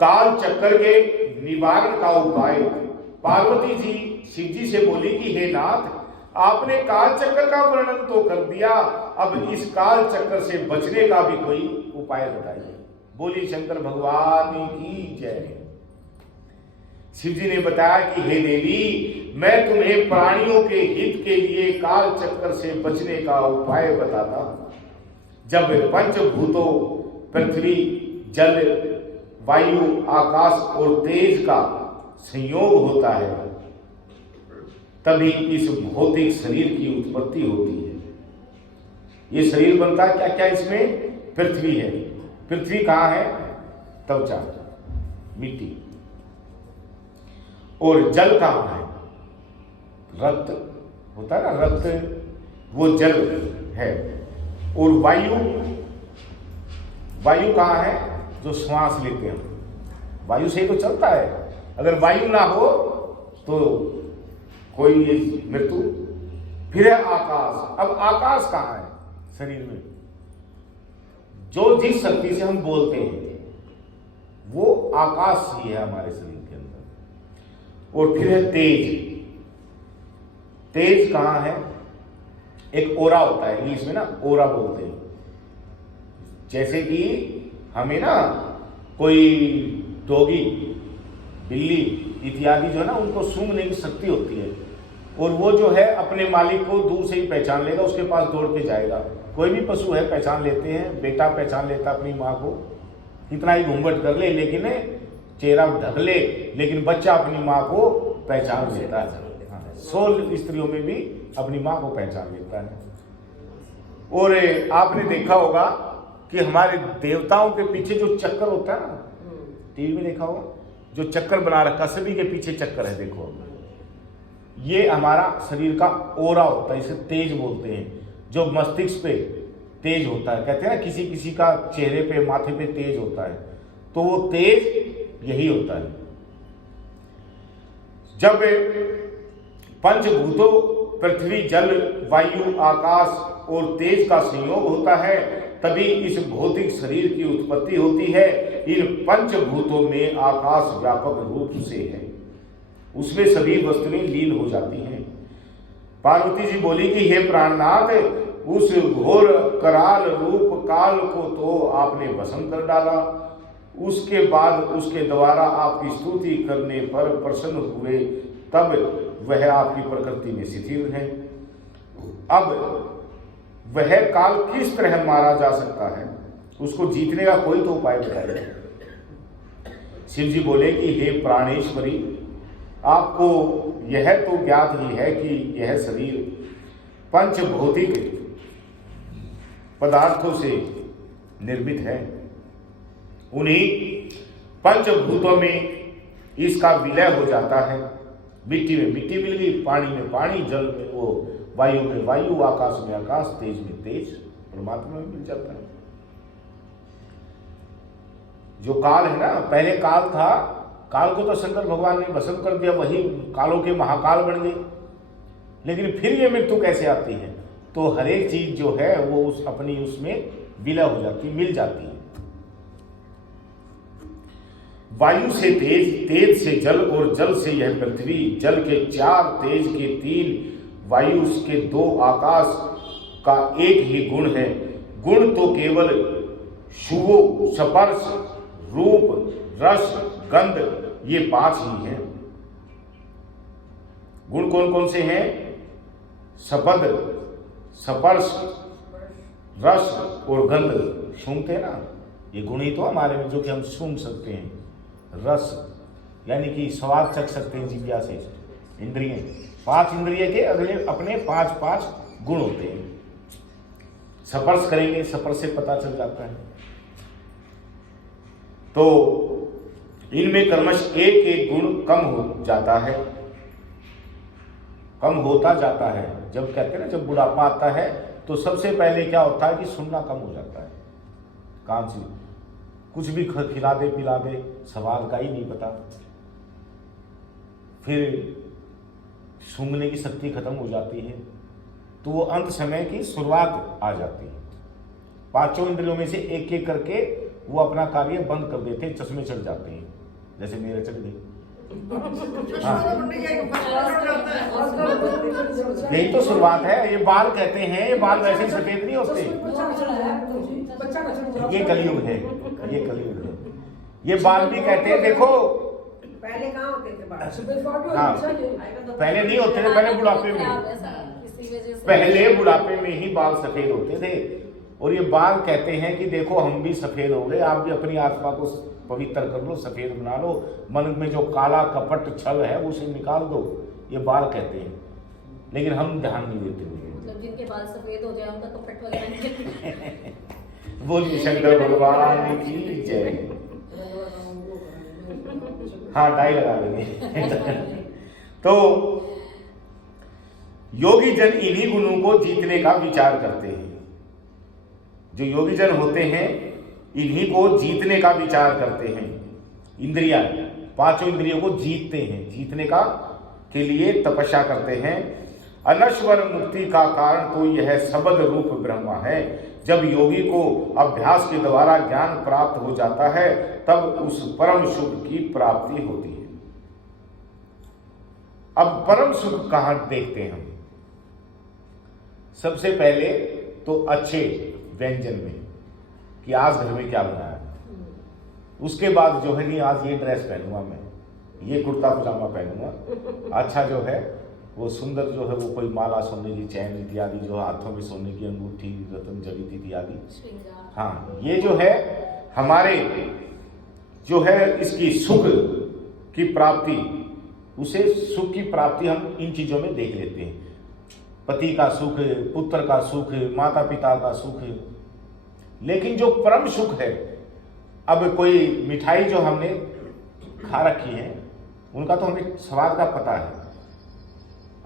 काल चक्कर के निवारण का उपाय। पार्वती जी शिव जी से बोली कि हे नाथ, आपने काल चक्कर का वर्णन तो कर दिया, अब इस काल चक्कर से बचने का भी कोई उपाय बताइए। बोली शंकर भगवान की जय। शिव जी ने बताया कि हे देवी, मैं तुम्हें प्राणियों के हित के लिए काल चक्कर से बचने का उपाय बताता हूं। जब पंचभूतों पृथ्वी, जल, वायु, आकाश और तेज का संयोग होता है, तभी इस भौतिक शरीर की उत्पत्ति होती है। ये शरीर बनता है क्या क्या? इसमें पृथ्वी है। पृथ्वी कहाँ है? त्वचा, मिट्टी। और जल कहाँ है? रक्त होता है ना, रक्त, वो जल है। और वायु, वायु कहाँ है? जो श्वास लेते हैं, वायु से ही तो चलता है। अगर वायु ना हो तो कोई मृत्यु। फिर है आकाश। अब आकाश कहाँ है शरीर में? जो जिस शक्ति से हम बोलते हैं वो आकाश ही है हमारे शरीर के अंदर। और फिर है तेज। तेज कहाँ है? एक ओरा होता है इंग्लिश में ना, ओरा बोलते हैं। जैसे कि हमें ना कोई डॉगी, बिल्ली इत्यादि जो है ना, उनको सूंघने की शक्ति होती है, और वो जो है अपने मालिक को दूर से ही पहचान लेगा, उसके पास दौड़ के जाएगा। कोई भी पशु है पहचान लेते हैं, बेटा पहचान लेता अपनी माँ को, कितना ही घूंघट कर ले, लेकिन चेहरा ढक ले, लेकिन बच्चा अपनी माँ को पहचान लेता है। 100 स्त्रियों में भी अपनी माँ को पहचान लेता है। और आपने देखा होगा कि हमारे देवताओं के पीछे जो चक्कर होता है ना, टीवी में देखा होगा, जो चक्कर बना रखा, सभी के पीछे चक्कर है, देखो, ये हमारा शरीर का ओरा होता है, इसे तेज बोलते हैं। जो मस्तिष्क पे तेज होता है, कहते हैं ना किसी किसी का चेहरे पे, माथे पे तेज होता है, तो वो तेज यही होता है। जब पंचभूतों पृथ्वी, जल, वायु, आकाश और तेज का संयोग होता है, तभी इस भौतिक शरीर की उत्पत्ति होती है। इन पंचभूतों में आकाश व्यापक रूप से है, उसमें सभी वस्तुएं लीन हो जाती हैं। पार्वती जी बोली कि हे प्राणनाथ, उस घोर कराल रूप काल को तो आपने भस्म कर डाला, उसके बाद उसके द्वारा आपकी स्तुति करने पर प्रसन्न हुए, तब वह आपकी प्रकृति में शिथिल है। अब वह काल किस तरह मारा जा सकता है? उसको जीतने का कोई तो उपाय बताइए। शिव जी बोले कि हे प्राणेश्वरी, आपको यह तो ज्ञात ही है कि यह शरीर पंचभौतिक पदार्थों से निर्मित है। उन्हीं पंचभूतों में इसका विलय हो जाता है। मिट्टी में मिट्टी मिल गई, पानी में पानी, जल में वो, वायु में वायु, आकाश में आकाश, तेज में तेज, परमात्मा में मिल जाता है। जो काल है ना, पहले काल था, काल को तो शंकर भगवान ने भस्म कर दिया, वही कालों के महाकाल बन गए। लेकिन फिर ये मृत्यु कैसे आती है? तो हर एक चीज जो है वो उस अपनी उसमें विलय हो जाती, मिल जाती है। वायु से तेज, तेज से जल और जल से यह पृथ्वी, जल के 4, तेज के 3, वायु के 2, आकाश का एक ही गुण है। गुण तो केवल शुभ, स्पर्श, रूप, रस, गंध, ये 5 ही हैं। गुण कौन कौन से हैं? शब्द, स्पर्श, रस और गंध। सूंघते हैं ना, ये गुण ही तो हमारे में, जो कि हम सूंघ सकते हैं। रस यानी कि स्वाद चख सकते हैं जिह्वा से। इंद्रिय, 5 इंद्रिय के अगले अपने 5 गुण होते हैं। स्पर्श करेंगे, स्पर्श से पता चल जाता है। तो इनमें क्रमश एक एक गुण कम हो जाता है, कम होता जाता है। जब कहते हैं ना, जब बुढ़ापा आता है तो सबसे पहले क्या होता है कि सुनना कम हो जाता है। कान से कुछ भी खिला दे पिला दे, स्वाद का ही नहीं पता। फिर सूंघने की शक्ति खत्म हो जाती है, तो वो अंत समय की शुरुआत आ जाती है। 5 इंद्रियों में से एक एक करके वो अपना कार्य बंद कर देते हैं, चश्मे चढ़ जाते हैं, जैसे मेरे चढ़ गए। यही तो शुरुआत है। ये बाल कहते हैं, ये बाल वैसे ही सफेद नहीं होते। ये कलयुग है, ये कलयुग है। ये बाल भी कहते हैं, देखो पहले कहाँ होते थे बाल? हाँ, पहले नहीं होते थे, पहले बुढ़ापे में, पहले बुढ़ापे में ही बाल सफेद होते थे। और ये बाल कहते हैं कि देखो हम भी सफेद हो गए, आप भी अपनी आत्मा को पवित्र कर लो, सफेद बना लो, मन में जो काला कपट छल है उसे निकाल दो, ये बाल कहते हैं। लेकिन हम ध्यान नहीं देते। मतलब जिनके बाल सफेद हो जाए उनका कपट वगैरह बोलिए शंकर भगवान की जय। हाँ, डाई लगा लेंगे। तो योगी जन इन्हीं गुणों को जीतने का विचार करते हैं। जो योगी जन होते हैं इन्हीं को जीतने का विचार करते हैं। इंद्रियां, पांचों इंद्रियों को जीतते हैं, जीतने का के लिए तपस्या करते हैं। अनश्वर मुक्ति का कारण तो यह शब्द रूप ब्रह्म है। जब योगी को अभ्यास के द्वारा ज्ञान प्राप्त हो जाता है तब उस परम सुख की प्राप्ति होती है। अब परम सुख कहां देखते हैं हम? सबसे पहले तो अच्छे व्यंजन में कि आज घर में क्या बनाया, उसके बाद जो है नहीं आज ये ड्रेस पहनूंगा, मैं ये कुर्ता पजामा पहनूंगा, अच्छा जो है वो सुंदर जो है वो कोई माला, सोने की चैन इत्यादि, जो हाथों में सोने की अंगूठी, रतन जड़ित इत्यादि। हाँ, ये जो है हमारे जो है इसकी सुख की प्राप्ति, उसे सुख की प्राप्ति हम इन चीजों में देख लेते हैं। पति का सुख, पुत्र का सुख, माता पिता का सुख। लेकिन जो परम सुख है, अब कोई मिठाई जो हमने खा रखी है उनका तो हमें स्वाद का पता है,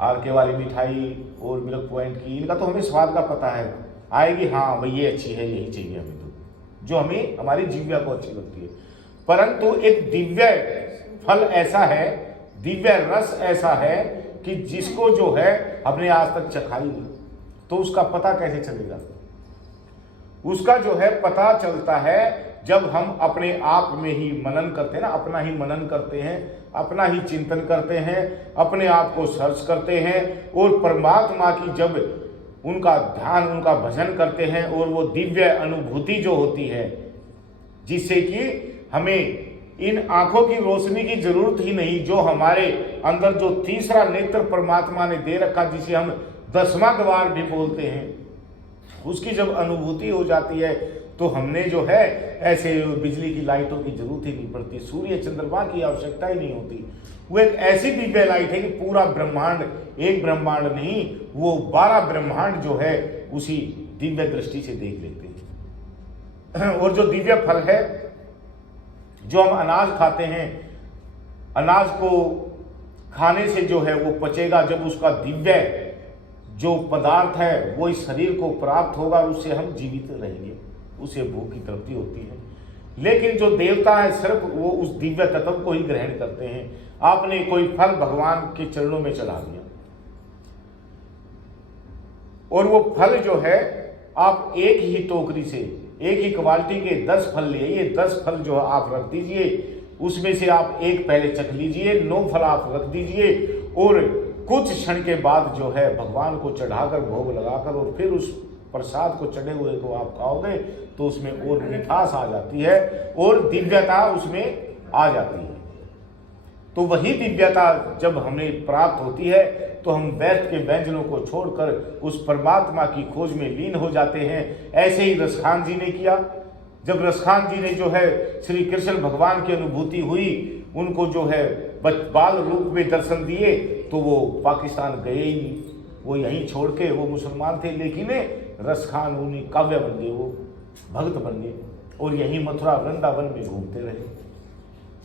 आरके वाली मिठाई और मिल्क पॉइंट की, इनका तो हमें स्वाद का पता है, आएगी हाँ भाई ये अच्छी है, यही चाहिए हमें, तो जो हमें हमारी जीव्या को अच्छी लगती है। परंतु एक दिव्य फल ऐसा है, दिव्य रस ऐसा है कि जिसको जो है हमने आज तक चखा ही नहीं, तो उसका पता कैसे चलेगा? उसका जो है पता चलता है जब हम अपने आप में ही मनन करते हैं ना, अपना ही मनन करते हैं, अपना ही चिंतन करते हैं, अपने आप को सर्च करते हैं और परमात्मा की जब उनका ध्यान, उनका भजन करते हैं और वो दिव्य अनुभूति जो होती है, जिससे कि हमें इन आंखों की रोशनी की जरूरत ही नहीं, जो हमारे अंदर जो तीसरा नेत्र परमात्मा ने दे रखा, जिसे हम 10वां द्वार भी बोलते हैं, उसकी जब अनुभूति हो जाती है तो हमने जो है ऐसे बिजली की लाइटों की जरूरत ही नहीं पड़ती, सूर्य चंद्रमा की आवश्यकता ही नहीं होती। वो एक ऐसी दिव्य लाइट है कि पूरा ब्रह्मांड, एक ब्रह्मांड नहीं, वो 12 ब्रह्मांड जो है उसी दिव्य दृष्टि से देख लेते हैं। और जो दिव्य फल है, जो हम अनाज खाते हैं, अनाज को खाने से जो है वो पचेगा, जब उसका दिव्य जो पदार्थ है वो इस शरीर को प्राप्त होगा, उससे हम जीवित रहेंगे, उसे भूख की तृप्ति होती है। लेकिन जो देवता है सिर्फ वो उस दिव्य तत्व को ही ग्रहण करते हैं। आपने कोई फल भगवान के चरणों में चढ़ा दिया और वो फल जो है आप एक ही टोकरी से, एक ही क्वालिटी के 10 फल लिए, ये 10 फल जो आप रख दीजिए, उसमें से आप एक पहले चख लीजिए, 9 फल आप रख दीजिए और कुछ क्षण के बाद जो है भगवान को चढ़ाकर, भोग लगाकर और फिर उस प्रसाद को चढ़े हुए को आप खाओगे तो उसमें और मिठास आ जाती है और दिव्यता उसमें आ जाती है। तो वही दिव्यता जब हमें प्राप्त होती है तो हम वैद्य के व्यंजनों को छोड़कर उस परमात्मा की खोज में लीन हो जाते हैं। ऐसे ही रसखान जी ने किया। जब रसखान जी ने जो है श्री कृष्ण भगवान की अनुभूति हुई, उनको जो है बाल रूप में दर्शन दिए, तो वो पाकिस्तान गए ही नहीं, वो यहीं छोड़ के, वो मुसलमान थे लेकिन रसखान उन्हीं काव्य बन गए, वो भक्त बन गए और यहीं मथुरा वृंदावन में घूमते रहे।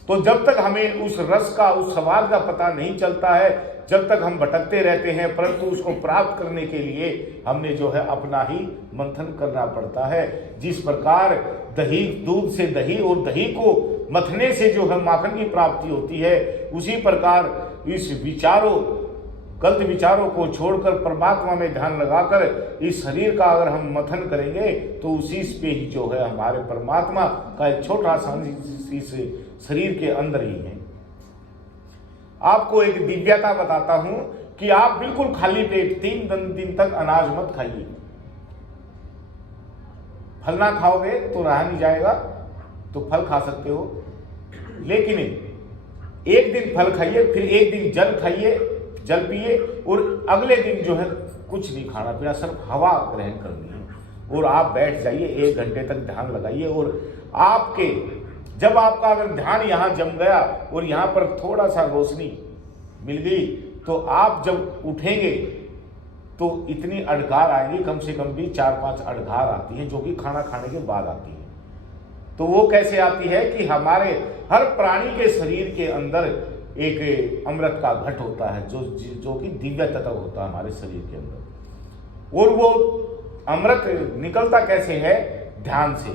तो जब तक हमें उस रस का, उस स्वाद का पता नहीं चलता है, जब तक हम भटकते रहते हैं, परंतु उसको प्राप्त करने के लिए हमने जो है अपना ही मंथन करना पड़ता है। जिस प्रकार दही, दूध से दही और दही को मथने से जो है माखन की प्राप्ति होती है, उसी प्रकार इस विचारों गलत विचारों को छोड़कर परमात्मा में ध्यान लगाकर इस शरीर का अगर हम मंथन करेंगे तो उसी पे ही जो है हमारे परमात्मा का एक छोटा सा इस शरीर के अंदर ही है। आपको एक दिव्यता बताता हूं कि आप बिल्कुल खाली पेट 3 दिन तक अनाज मत खाइए। फल ना खाओगे तो रहा नहीं जाएगा, तो फल खा सकते हो, लेकिन एक दिन फल खाइए, फिर एक दिन जल खाइए, जल पिए, और अगले दिन जो है कुछ नहीं खाना पीना, सिर्फ हवा ग्रहण करनी है। और आप बैठ जाइए, 1 घंटे तक ध्यान लगाइए, और आपके जब आपका अगर ध्यान यहाँ जम गया और यहाँ पर थोड़ा सा रोशनी मिल गई, तो आप जब उठेंगे तो इतनी अड़कार आएंगी, कम से कम भी 4-5 अड़कार आती हैं, जो कि खाना खाने के बाद आती है। तो वो कैसे आती है कि हमारे हर प्राणी के शरीर के अंदर एक अमृत का घट होता है, जो कि दिव्य तत्व होता है हमारे शरीर के अंदर। और वो अमृत निकलता कैसे है? ध्यान से।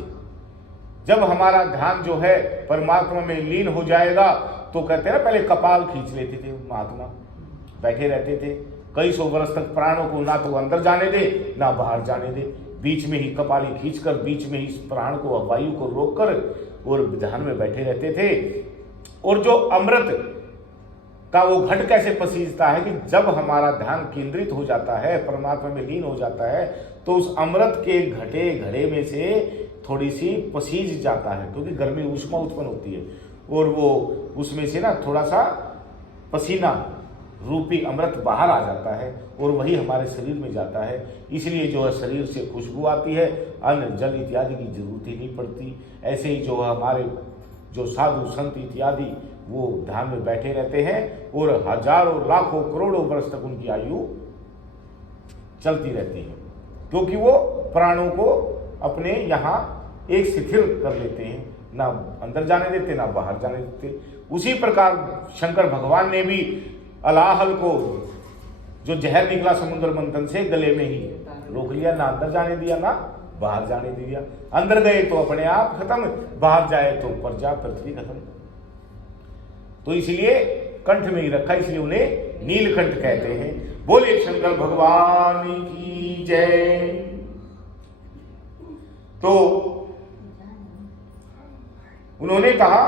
जब हमारा ध्यान जो है परमात्मा में लीन हो जाएगा, तो कहते हैं ना, पहले कपाल खींच लेते थे महात्मा, बैठे रहते थे कई 100 वर्ष तक, प्राणों को ना तो अंदर जाने दे ना बाहर जाने दे, बीच में ही कपाली खींचकर बीच में ही प्राण को, वायु को रोककर और ध्यान में बैठे रहते थे। और जो अमृत का वो घट कैसे पसीजता है कि जब हमारा ध्यान केंद्रित हो जाता है, परमात्मा में लीन हो जाता है, तो उस अमृत के घड़े में से थोड़ी सी पसीज जाता है, क्योंकि गर्मी ऊष्मा उत्पन्न होती है, और वो उसमें से ना थोड़ा सा पसीना रूपी अमृत बाहर आ जाता है, और वही हमारे शरीर में जाता है। इसलिए जो है शरीर से खुशबू आती है, अन्न जल इत्यादि की जरूरत ही नहीं पड़ती। ऐसे ही जो हमारे जो साधु संत इत्यादि वो ध्यान में बैठे रहते हैं, और हजारों लाखों करोड़ों वर्ष तक उनकी आयु चलती रहती है, क्योंकि वो प्राणों को अपने यहाँ एक शिथिल कर लेते हैं, ना अंदर जाने देते ना बाहर जाने देते। उसी प्रकार शंकर भगवान ने भी अलाहल को, जो जहर निकला समुद्र मंथन से, गले में ही रोक लिया, ना अंदर जाने दिया ना बाहर जाने दिया। अंदर गए तो अपने आप खत्म, बाहर जाए तो प्रजा पृथ्वी खत्म। तो इसलिए कंठ में ही रखा, इसलिए उन्हें नीलकंठ कहते हैं। बोले शंकर भगवान की जय। तो उन्होंने कहा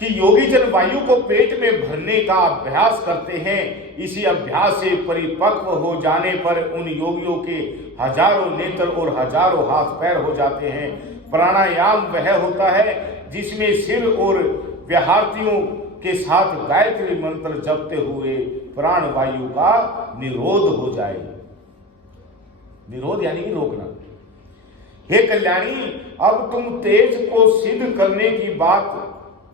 कि योगी जन वायु को पेट में भरने का अभ्यास करते हैं। इसी अभ्यास से परिपक्व हो जाने पर उन योगियों के हजारों नेत्र और हजारों हाथ पैर हो जाते हैं। प्राणायाम वह होता है जिसमें सिर और व्याहृतियों के साथ गायत्री मंत्र जपते हुए प्राण वायु का निरोध हो जाए। निरोध यानी रोकना। हे कल्याणी, अब तुम तेज को सिद्ध करने की बात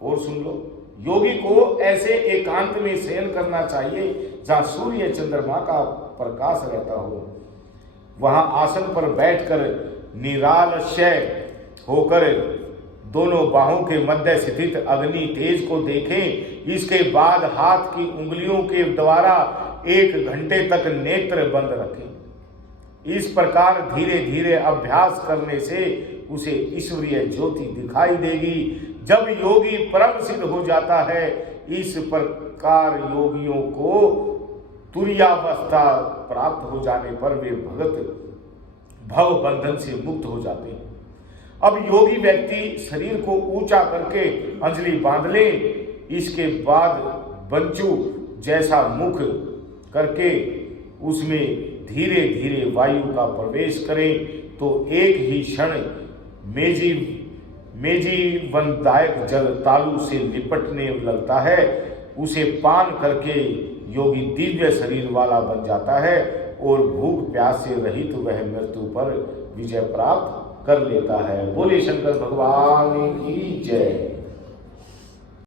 और सुन लो। योगी को ऐसे एकांत में शयन करना चाहिए जहां सूर्य चंद्रमा का प्रकाश रहता हो। वहां आसन पर बैठकर निरालस्य होकर दोनों बाहों के मध्य स्थित अग्नि तेज को देखें। इसके बाद हाथ की उंगलियों के द्वारा 1 घंटे तक नेत्र बंद रखें। इस प्रकार धीरे धीरे अभ्यास करने से उसे ईश्वरीय ज्योति दिखाई देगी। जब योगी परम सिद्ध हो जाता है, इस प्रकार योगियों को तुरीयावस्था प्राप्त हो जाने पर वे भगत भव बंधन से मुक्त हो जाते हैं। अब योगी व्यक्ति शरीर को ऊंचा करके अंजलि बांध ले। इसके बाद बंचू जैसा मुख करके उसमें धीरे धीरे वायु का प्रवेश करें, तो एक ही क्षण मेजीवनदायक जल तालु से लिपटने लगता है। उसे पान करके योगी दिव्य शरीर वाला बन जाता है और भूख प्यास से रहित वह मृत्यु पर विजय प्राप्त कर लेता है। बोले शंकर भगवान की जय।